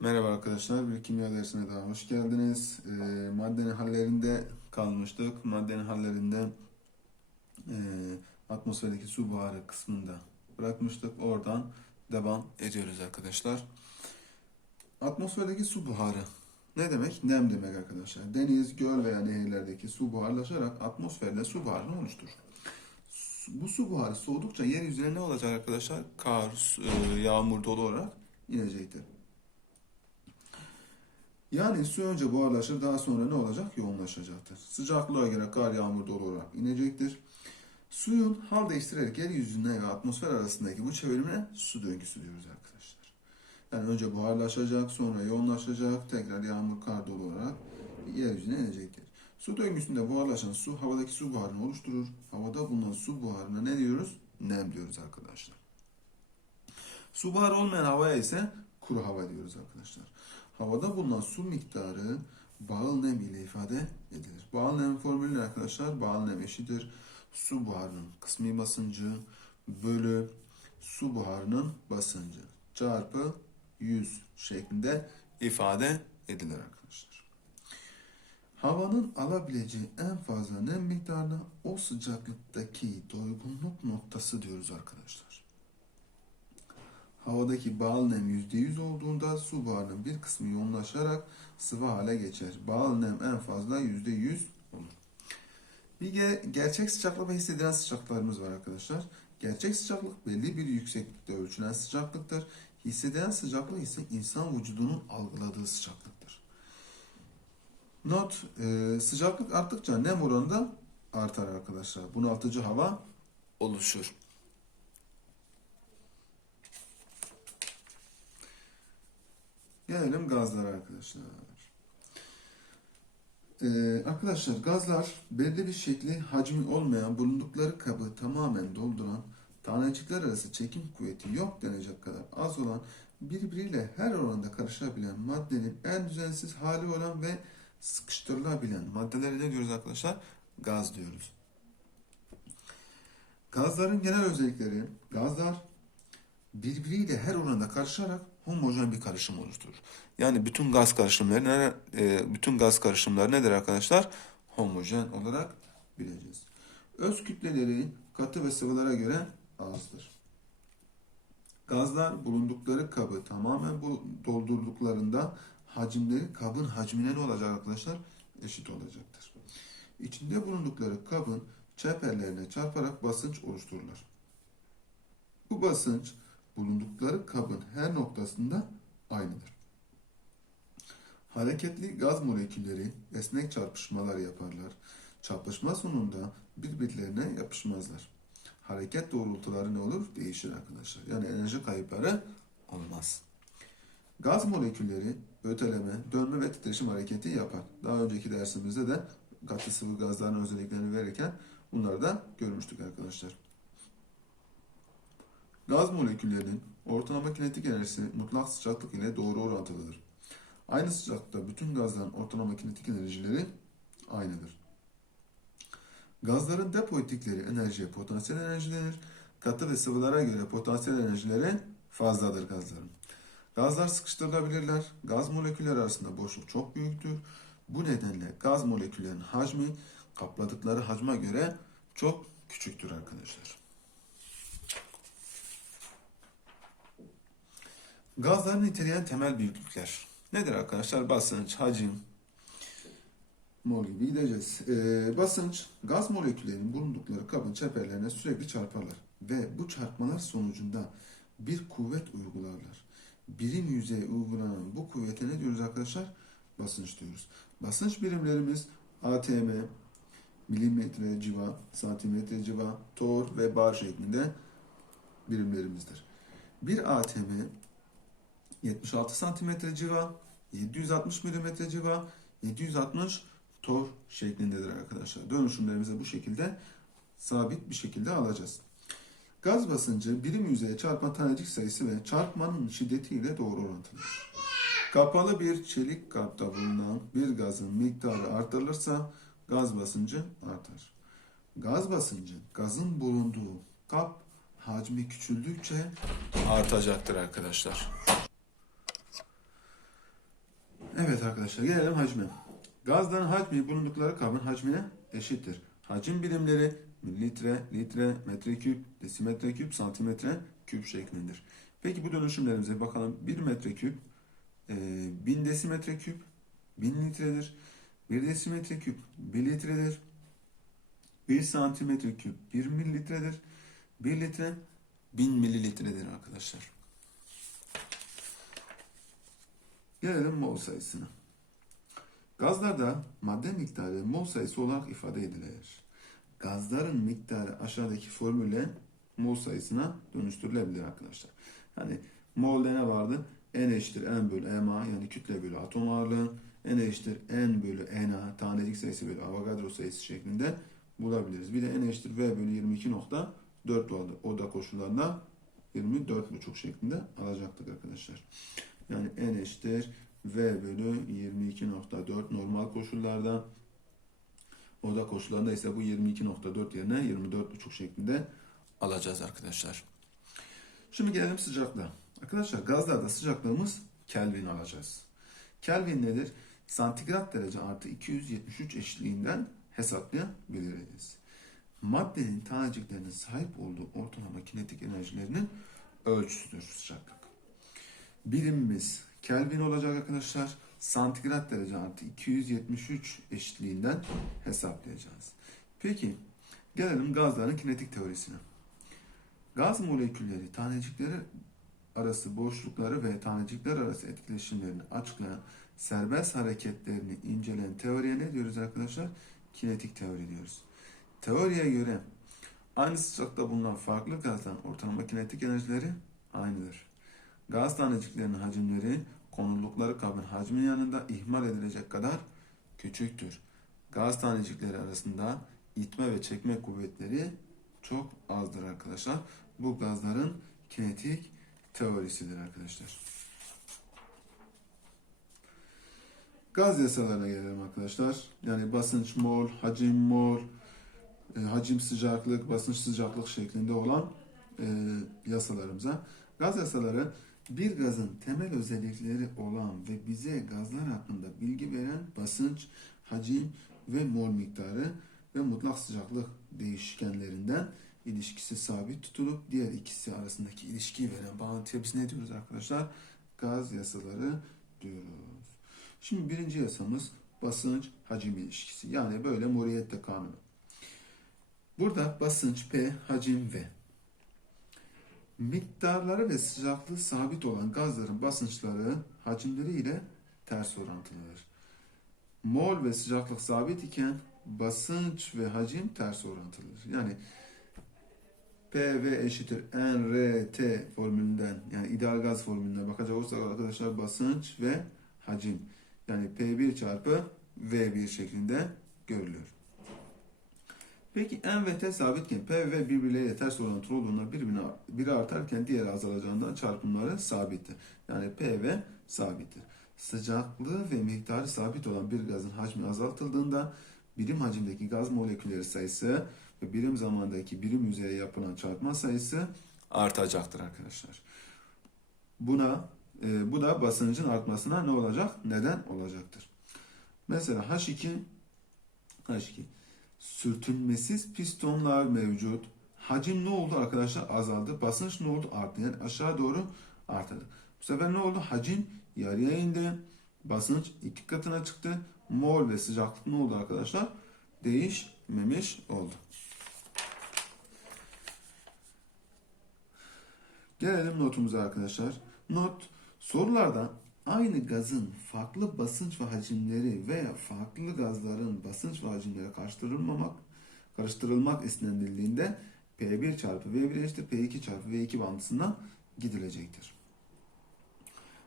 Merhaba arkadaşlar, bir kimya dersine daha hoş geldiniz. Ee, maddenin hallerinde kalmıştık. Maddenin hallerinde e, atmosferdeki su buharı kısmında bırakmıştık. Oradan devam ediyoruz arkadaşlar. Atmosferdeki su buharı ne demek? Nem demek arkadaşlar. Deniz, göl veya nehirlerdeki su buharlaşarak atmosferde su buharını oluşturur. Bu su buharı soğudukça yeryüzüne ne olacak arkadaşlar? Kar, e, yağmur dolu olarak inecektir. Yani su önce buharlaşır daha sonra ne olacak? Yoğunlaşacaktır. Sıcaklığa göre kar yağmur dolu olarak inecektir. Suyun hal değiştirerek yeryüzüne ve atmosfer arasındaki bu çevirime su döngüsü diyoruz arkadaşlar. Yani önce buharlaşacak, sonra yoğunlaşacak, tekrar yağmur kar dolu olarak yeryüzüne inecektir. Su döngüsünde buharlaşan su havadaki su buharını oluşturur. Havada bulunan su buharına ne diyoruz? Nem diyoruz arkadaşlar. Su buharı olmayan havaya ise kuru hava diyoruz arkadaşlar. Havada bulunan su miktarı bağıl nem ile ifade edilir. Bağıl nem formülü arkadaşlar? Bağıl nem eşittir. Su buharının kısmi basıncı bölü su buharının basıncı çarpı 100 şeklinde ifade edilir arkadaşlar. Havanın alabileceği en fazla nem miktarına o sıcaklıktaki doygunluk noktası diyoruz arkadaşlar. Havadaki bağıl nem %100 olduğunda su buharının bir kısmı yoğunlaşarak sıvı hale geçer. Bağıl nem en fazla %100 olur. Bir ge- gerçek sıcaklık ve hissedilen sıcaklıklarımız var arkadaşlar. Gerçek sıcaklık belli bir yükseklikte ölçülen sıcaklıktır. Hissedilen sıcaklık ise insan vücudunun algıladığı sıcaklıktır. Not, e, sıcaklık arttıkça nem oranı da artar arkadaşlar. Bunaltıcı hava oluşur. Gelelim gazlara arkadaşlar. Ee, arkadaşlar gazlar belli bir şekli hacmi olmayan bulundukları kabı tamamen dolduran tanecikler arası çekim kuvveti yok denecek kadar az olan birbiriyle her oranda karışabilen maddenin en düzensiz hali olan ve sıkıştırılabilen maddelere ne diyoruz arkadaşlar? Gaz diyoruz. Gazların genel özellikleri gazlar birbiriyle her oranda karışarak homojen bir karışım oluşturur. Yani bütün gaz karışımları ne- e, bütün gaz karışımları nedir arkadaşlar? Homojen olarak bileceğiz. Öz kütleleri katı ve sıvılara göre azdır. Gazlar bulundukları kabı tamamen doldurduklarında hacimleri kabın hacmine ne olacak arkadaşlar? Eşit olacaktır. İçinde bulundukları kabın çeperlerine çarparak basınç oluştururlar. Bu basınç bulundukları kabın her noktasında aynıdır. Hareketli gaz molekülleri esnek çarpışmalar yaparlar. Çarpışma sonunda birbirlerine yapışmazlar. Hareket doğrultuları ne olur? Değişir arkadaşlar. Yani enerji kayıpları olmaz. Gaz molekülleri öteleme, dönme ve titreşim hareketi yapar. Daha önceki dersimizde de katı sıvı gazların özelliklerini verirken bunları da görmüştük arkadaşlar. Gaz moleküllerinin ortalama kinetik enerjisi mutlak sıcaklık ile doğru orantılıdır. Aynı sıcaklıkta bütün gazların ortalama kinetik enerjileri aynıdır. Gazların depo ettikleri enerjiye potansiyel enerji denir. Katı ve sıvılara göre potansiyel enerjileri fazladır gazların. Gazlar sıkıştırılabilirler. Gaz molekülleri arasında boşluk çok büyüktür. Bu nedenle gaz moleküllerinin hacmi kapladıkları hacme göre çok küçüktür arkadaşlar. Gazları niteleyen temel büyüklükler. Nedir arkadaşlar? Basınç, hacim, mol gibi gideceğiz. Ee, basınç, gaz moleküllerinin bulundukları kabın çeperlerine sürekli çarparlar. Ve bu çarpmalar sonucunda bir kuvvet uygularlar. Birim yüzeye uygulanan bu kuvvete ne diyoruz arkadaşlar? Basınç diyoruz. Basınç birimlerimiz ATM, milimetre civa, santimetre civa, tor ve bar şeklinde birimlerimizdir. Bir ATM 76 santimetre civa, 760 milimetre civa, 760 tor şeklindedir arkadaşlar. Dönüşümlerimizi bu şekilde sabit bir şekilde alacağız. Gaz basıncı birim yüzeye çarpan tanecik sayısı ve çarpmanın şiddetiyle doğru orantılıdır. Kapalı bir çelik kapta bulunan bir gazın miktarı artırılırsa gaz basıncı artar. Gaz basıncı gazın bulunduğu kap hacmi küçüldükçe artacaktır arkadaşlar. Evet arkadaşlar gelelim hacme. Gazların hacmi bulundukları kabın hacmine eşittir. Hacim birimleri mililitre, litre, metreküp, desimetre küp, santimetre küp şeklindedir. Peki bu dönüşümlerimize bakalım. 1 metreküp e, 1000 desimetre küp 1000 litredir. 1 desimetre küp 1 litredir. 1 santimetre küp 1 mililitredir. 1 litre 1000 mililitredir arkadaşlar. Gelelim mol sayısına. Gazlarda madde miktarı mol sayısı olarak ifade edilir. Gazların miktarı aşağıdaki formülle mol sayısına dönüştürülebilir arkadaşlar. Yani molde ne vardı? N eşittir N bölü MA yani kütle bölü atom ağırlığı. N eşittir N bölü NA tanecik sayısı bölü Avogadro sayısı şeklinde bulabiliriz. Bir de N eşittir V bölü 22.4 vardı. O da koşullarında 24,5 şeklinde alacaktık arkadaşlar. Yani N eşittir V bölü 22.4 normal koşullarda. Oda koşullarında ise bu 22.4 yerine 24.5 şeklinde alacağız arkadaşlar. Şimdi gelelim sıcaklığa. Arkadaşlar gazlarda sıcaklığımız Kelvin alacağız. Kelvin nedir? Santigrat derece artı 273 eşitliğinden hesaplayabiliriz. Maddenin taneciklerinin sahip olduğu ortalama kinetik enerjilerinin ölçüsüdür sıcaklık. Birimimiz Kelvin olacak arkadaşlar. Santigrat derece artı 273 eşitliğinden hesaplayacağız. Peki gelelim gazların kinetik teorisine. Gaz molekülleri tanecikleri arası boşlukları ve tanecikler arası etkileşimlerini açıklayan serbest hareketlerini inceleyen teoriye ne diyoruz arkadaşlar? Kinetik teori diyoruz. Teoriye göre aynı sıcakta bulunan farklı gazların ortalama kinetik enerjileri aynıdır. Gaz taneciklerinin hacimleri konuldukları kabın hacmi yanında ihmal edilecek kadar küçüktür. Gaz tanecikleri arasında itme ve çekme kuvvetleri çok azdır arkadaşlar. Bu gazların kinetik teorisidir arkadaşlar. Gaz yasalarına gelelim arkadaşlar. Yani basınç mol, hacim mol, e, hacim sıcaklık, basınç sıcaklık şeklinde olan e, yasalarımıza. Gaz yasaları bir gazın temel özellikleri olan ve bize gazlar hakkında bilgi veren basınç, hacim ve mol miktarı ve mutlak sıcaklık değişkenlerinden ilişkisi sabit tutulup diğer ikisi arasındaki ilişkiyi veren bağıntıya biz ne diyoruz arkadaşlar? Gaz yasaları diyoruz. Şimdi birinci yasamız basınç hacim ilişkisi. Yani böyle Moriyette kanunu. Burada basınç P, hacim V. Miktarları ve sıcaklığı sabit olan gazların basınçları hacimleri ile ters orantılıdır. Mol ve sıcaklık sabit iken basınç ve hacim ters orantılıdır. Yani P V eşittir N R T formülünden yani ideal gaz formülünden bakacak olursak arkadaşlar basınç ve hacim yani P1 çarpı V1 şeklinde görülüyor. Peki N ve T sabitken P ve birbirleriyle ters orantılı olduğunda birbirine, biri artarken diğeri azalacağından çarpımları sabittir. Yani P ve sabittir. Sıcaklığı ve miktarı sabit olan bir gazın hacmi azaltıldığında birim hacimdeki gaz molekülleri sayısı ve birim zamandaki birim yüzeye yapılan çarpma sayısı artacaktır arkadaşlar. Buna e, bu da basıncın artmasına ne olacak? Neden olacaktır. Mesela H2 H2 sürtünmesiz pistonlar mevcut. Hacim ne oldu arkadaşlar? Azaldı. Basınç ne oldu? Arttı. Yani aşağı doğru arttı. Bu sefer ne oldu? Hacim yarıya indi. Basınç iki katına çıktı. Mol ve sıcaklık ne oldu arkadaşlar? Değişmemiş oldu. Gelelim notumuza arkadaşlar. Not sorularda aynı gazın farklı basınç ve hacimleri veya farklı gazların basınç ve hacimleri karıştırılmamak karıştırılmak istenildiğinde P1 çarpı V1 eşittir P2 çarpı V2 bantısından gidilecektir.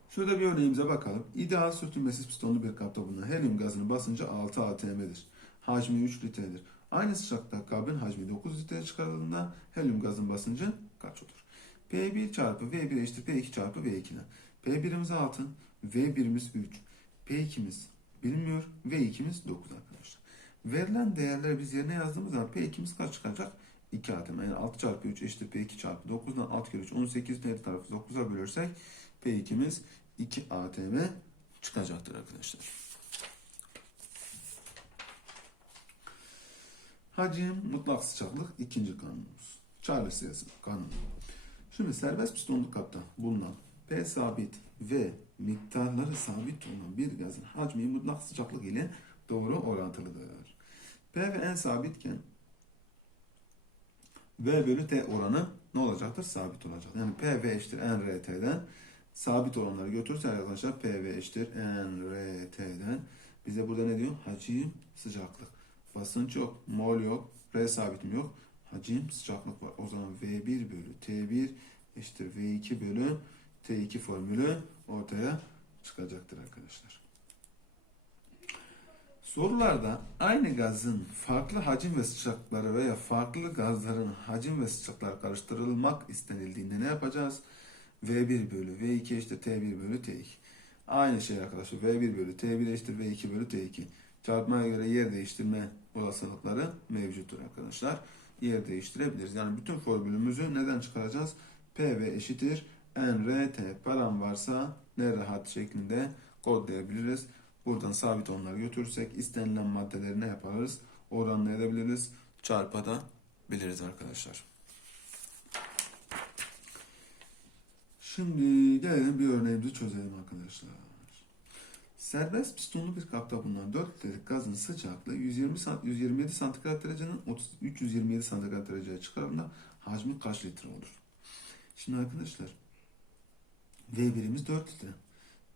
Şurada bir örneğimize bakalım. İdeal sürtünmesiz pistonlu bir kapta bulunan helyum gazının basıncı 6 atm'dir. Hacmi 3 litredir. Aynı sıcaklıkta kabin hacmi 9 litre çıkarıldığında helyum gazın basıncı kaç olur? P1 çarpı V1 eşittir P2 çarpı V2'den. P1'imiz 6, V1'imiz 3, P2'miz bilinmiyor, V2'miz 9 arkadaşlar. Verilen değerleri biz yerine yazdığımız zaman P2'miz kaç çıkacak? 2 atm. Yani 6 çarpı 3 eşittir P2 çarpı 9'dan 6 kere 3 18 her tarafı 9'a bölersek P2'miz 2 atm çıkacaktır arkadaşlar. Hacim, mutlak sıcaklık ikinci kanunumuz. Charles yazın kanunu. Şimdi serbest pistonlu kapta bulunan P sabit ve miktarları sabit olan bir gazın hacmi mutlak sıcaklık ile doğru orantılıdır. P ve N sabitken V bölü T oranı ne olacaktır? Sabit olacak. Yani P V eşittir N R T'den sabit olanları götürürse arkadaşlar P V eşittir N R T'den bize burada ne diyor? Hacim, sıcaklık. Basınç yok, mol yok, R sabitim yok. Hacim, sıcaklık var. O zaman V1 bölü T1 eşittir V2 bölü T2 formülü ortaya çıkacaktır arkadaşlar. Sorularda aynı gazın farklı hacim ve sıcaklıkları veya farklı gazların hacim ve sıcaklıkları karıştırılmak istenildiğinde ne yapacağız? V1 bölü V2 eşittir T1 bölü T2. Aynı şey arkadaşlar. V1 bölü T1 eşittir V2 bölü T2. Çarpmaya göre yer değiştirme olasılıkları mevcuttur arkadaşlar. Yer değiştirebiliriz. Yani bütün formülümüzü neden çıkaracağız? P ve eşittir N, R, T param varsa ne rahat şeklinde kodlayabiliriz. Buradan sabit onları götürürsek istenilen maddeleri ne yaparız? Oranlayabiliriz. Çarpabiliriz arkadaşlar. Şimdi gelelim bir örneğimizi çözelim arkadaşlar. Serbest pistonlu bir kapta bulunan 4 litrelik gazın sıcaklığı 120 sant 127 santigrat derecenin 30 327 santigrat dereceye çıkarında hacmi kaç litre olur? Şimdi arkadaşlar V1'imiz 4 litre.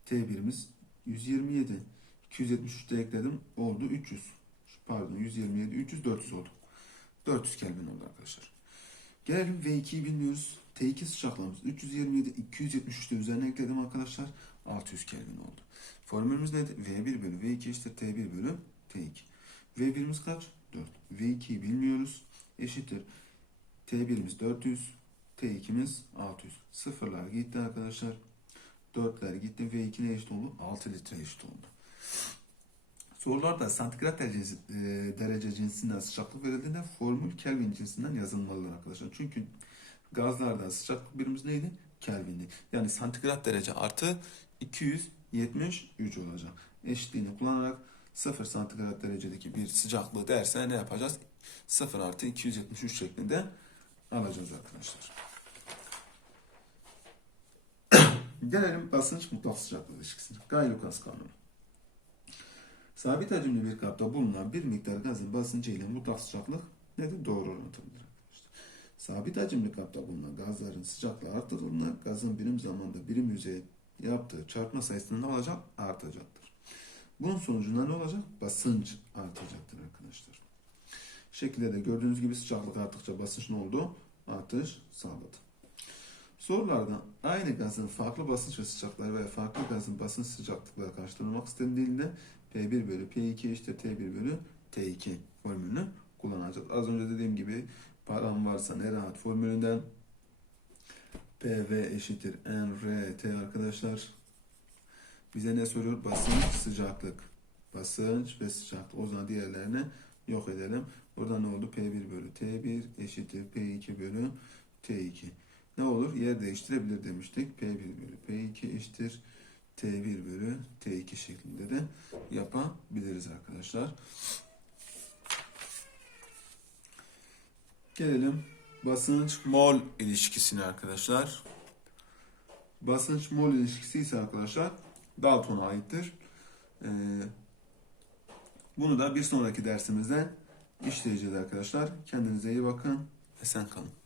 T1'imiz 127. 273 de ekledim. Oldu 300. Pardon 127, 300, 400 oldu. 400 Kelvin oldu arkadaşlar. Gelelim V2'yi bilmiyoruz. T2 sıcaklığımız 327, 273 de üzerine ekledim arkadaşlar. 600 Kelvin oldu. Formülümüz neydi? V1 bölü V2 eşittir T1 bölü T2. V1'imiz kaç? 4. V2'yi bilmiyoruz. Eşittir. T1'imiz 400. T2'miz 600. Sıfırlar gitti arkadaşlar. 4'ler gitti. V2 ne eşit oldu? 6 litre eşit oldu. Sorularda santigrat derecesi, e, derece cinsinden sıcaklık verildiğinde formül Kelvin cinsinden yazılmalıdır arkadaşlar. Çünkü gazlarda sıcaklık birimiz neydi? Kelvin'di. Yani santigrat derece artı 273 olacak. Eşitliğini kullanarak 0 santigrat derecedeki bir sıcaklığı derse ne yapacağız? 0 artı 273 şeklinde alacağız arkadaşlar. Gelelim basınç mutlak sıcaklık ilişkisine. Gay-Lucas kanunu. Sabit hacimli bir kapta bulunan bir miktar gazın basıncı ile mutlak sıcaklık nedir? Doğru orantılıdır arkadaşlar. Sabit hacimli kapta bulunan gazların sıcaklığı arttırıldığında gazın birim zamanda birim yüzeye yaptığı çarpma sayısının ne olacak? Artacaktır. Bunun sonucunda ne olacak? Basınç artacaktır arkadaşlar. Şekilde de gördüğünüz gibi sıcaklık arttıkça basınç ne oldu? Artış sağladı. Sorularda aynı gazın farklı basınç sıcaklıkları veya farklı gazın basınç sıcaklıkları karşılanmak istendiğinde P1 bölü P2 eşittir T1 bölü T2 formülünü kullanacağız. Az önce dediğim gibi param varsa ne rahat formülünden PV eşittir N R T arkadaşlar. Bize ne soruyor? Basınç, sıcaklık. Basınç ve sıcaklık. O zaman diğerlerini yok edelim. Burada ne oldu? P1 bölü T1 eşittir P2 bölü T2. Ne olur? Yer değiştirebilir demiştik. P1 bölü P2 eşittir T1 bölü T2 şeklinde de yapabiliriz arkadaşlar. Gelelim basınç mol ilişkisine arkadaşlar. Basınç mol ilişkisi ise arkadaşlar Dalton'a aittir. Ee, bunu da bir sonraki dersimizde işleyeceğiz arkadaşlar. Kendinize iyi bakın. Esen kalın.